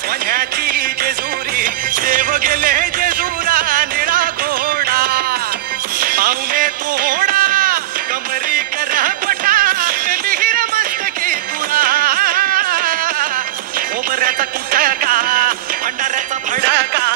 सोन्याची जेजुरी देव गेले जेजुरा निळा घोडा पाहुणे तोडा कमरी कर पटा मिहिर मस्तकी तुळा खोबऱ्याचा कुटका भंडाऱ्याचा भडका